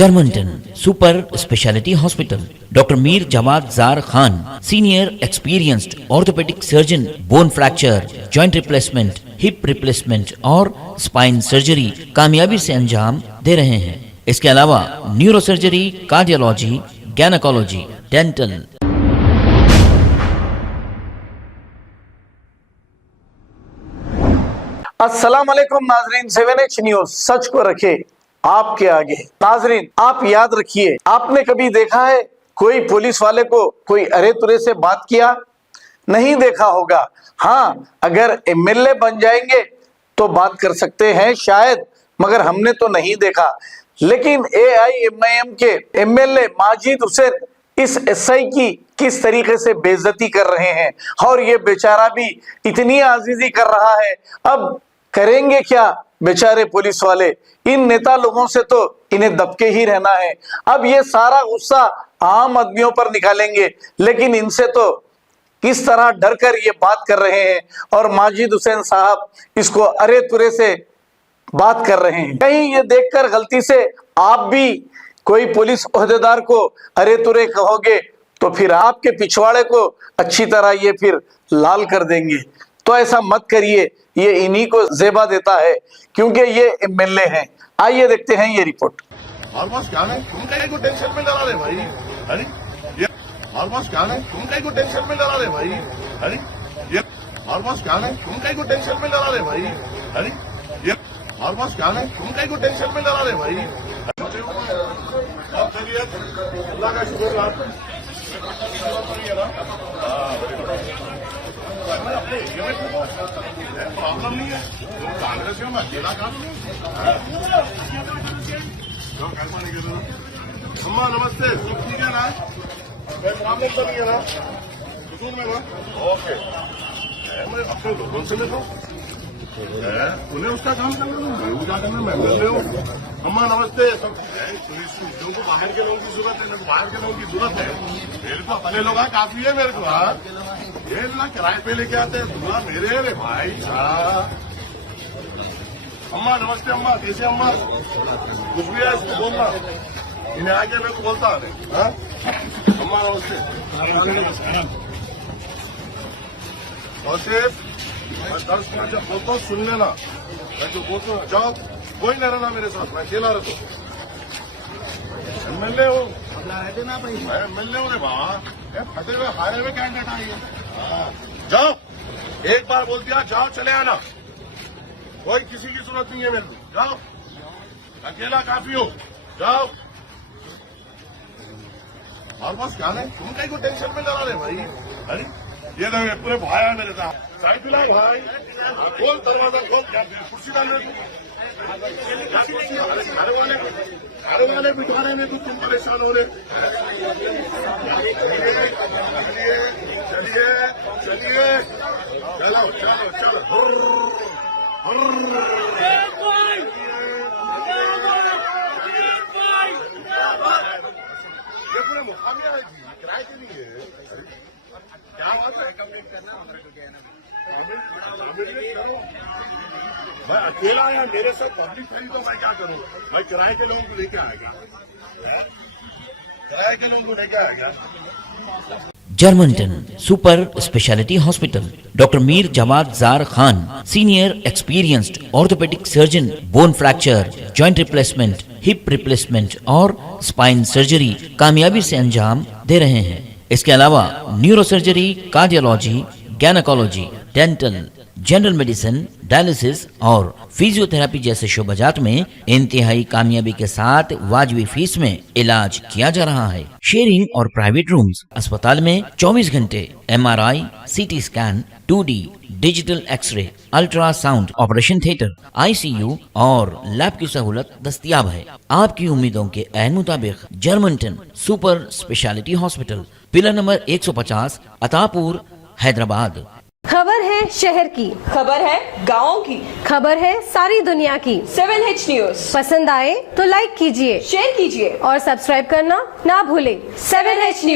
Germanton super speciality hospital, doctor Mir Jawad jar Khan, senior experienced orthopaedic surgeon, bone fracture, joint replacement, hip replacement और spine surgery कामयाबी से अंजाम दे रहे हैं। इसके अलावा neuro surgery, cardiology, gynaecology, dental. अस्सलाम वालेकुम नाजरीन, 7H न्यूज सच को रखे आपके आगे। नाजरीन, आप याद रखिए, आपने कभी देखा है कोई पुलिस वाले को कोई अरे तुरे से बात किया? नहीं देखा होगा। हाँ, अगर एमएलए बन जाएंगे तो बात कर सकते हैं शायद, मगर हमने तो नहीं देखा। लेकिन AIMIM के एमएलए माजिद हुसैन इस एसआई की किस तरीके से बेइज्जती कर रहे हैं, और ये बेचारा भी इतनी आजीजी कर रहा है। अब करेंगे क्या बेचारे पुलिस वाले? इन नेता लोगों से तो इन्हें दबके ही रहना है। अब ये सारा गुस्सा आम आदमियों पर निकालेंगे, लेकिन इनसे तो किस तरह डर कर ये बात कर रहे हैं, और माजिद हुसैन साहब इसको अरे तुरे से बात कर रहे हैं। कहीं ये देखकर गलती से आप भी कोई पुलिस ओहदेदार को अरे तुरे कहोगे तो फिर आपके पिछवाड़े को अच्छी तरह ये फिर लाल कर देंगे। तो ऐसा मत करिए, ये इन्हीं को जेबा देता है क्योंकि ये एमएलए हैं। आइए देखते हैं ये रिपोर्ट। ऑलमोस्ट क्या है, तुम कहीं को टेंशन में डरा रहे भाई? अरे ये ऑलमोस्ट क्या है, तुम कहीं को टेंशन में डरा रहे भाई? अरे ये ऑलमोस्ट क्या है, तुम कहीं को टेंशन में डरा रहे भाई? अरे ये ऑलमोस्ट क्या है, तुम कहीं को टेंशन में डरा रहे भाई? अब चलिए, अल्लाह का शुक्र प्रॉब्लम नहीं है। कांग्रेस में मैं अकेला काम अम्मा नमस्ते, सब ठीक है ना? प्रॉब्लम तो नहीं है ना? में ओके, मैं अपने लोगों से मिलूँ, उन्हें उसका काम करना, मैं क्या करना, मैं मिल रही हूँ। अम्मा नमस्ते। सब पुलिस लोगों को बाहर के लोगों की जरूरत है, मेरे को बाहर के लोगों की जरूरत है। मेरे को अपने लोग काफी है मेरे को। ये ना किराए पे लेके आते हैं, दूल्हा मेरे रे भाई। अम्मा नमस्ते। अम्मा कैसे? अम्मा कुछ भी है इसको बोलना, इन्हें आगे मेरे को बोलता है। अम्मा नमस्ते। और सिर्फ मैं 10 मिनट जब बोलता हूँ सुन लेना। मैं जो बोलता हूँ जाओ, कोई नहीं रहना मेरे साथ, मैं अकेला रहता हूँ। एमएलए हो, मैं एमएलए हूँ रे बाबा। फटे हुए हारे हुए कैंडिडेट आइए, जाओ। एक बार बोल दिया जाओ, चले आना, कोई किसी की जरूरत नहीं है मेरे को। जाओ, अकेला काफी हो, जाओ। ऑलमोस्ट क्या है, तुम कहीं को टेंशन में डरा रहे भाई? अरे ये देखो पूरे भाई है मेरे साथ। साइड पिला भाई, खोल दरवाजा, खोल। कुर्सी डाल रहे घर वाले बिठाने में तो तुम परेशान हो रहे। चलिए चलिए, चलो चलो चलो। ये पूरे मुकामी है जी, किराए के लिए। क्या बात है, कम्प्लीट करना मैं अकेला आया, मेरे साथ पब्लिक खड़ी तो मैं क्या करूँ? मैं किराए के लोगों को लेके आएगा, किराए के लोगों को लेके आएगा। Germanten super speciality hospital, doctor Mir Jawad jar Khan, senior experienced orthopaedic surgeon, bone fracture, joint replacement, hip replacement और स्पाइन सर्जरी कामयाबी से अंजाम दे रहे हैं। इसके अलावा neuro surgery, cardiology, gynaecology, dental, general medicine, dialysis और फिजियोथेरेपी जैसे शोबाजात में इंतहाई कामयाबी के साथ वाजिबी फीस में इलाज किया जा रहा है। शेयरिंग और प्राइवेट रूम्स, अस्पताल में 24 घंटे MRI, CT scan, 2D digital X ray, ultrasound, operation theatre, ICU और लैब की सहूलत दस्तयाब है। आपकी उम्मीदों के ऐन मुताबिक Germanten super speciality hospital, pillar number 150, Attapur, Hyderabad. खबर है शहर की, खबर है गाँव की, खबर है सारी दुनिया की। 7H न्यूज पसंद आए तो लाइक कीजिए, शेयर कीजिए और सब्सक्राइब करना ना भूलें। 7H news.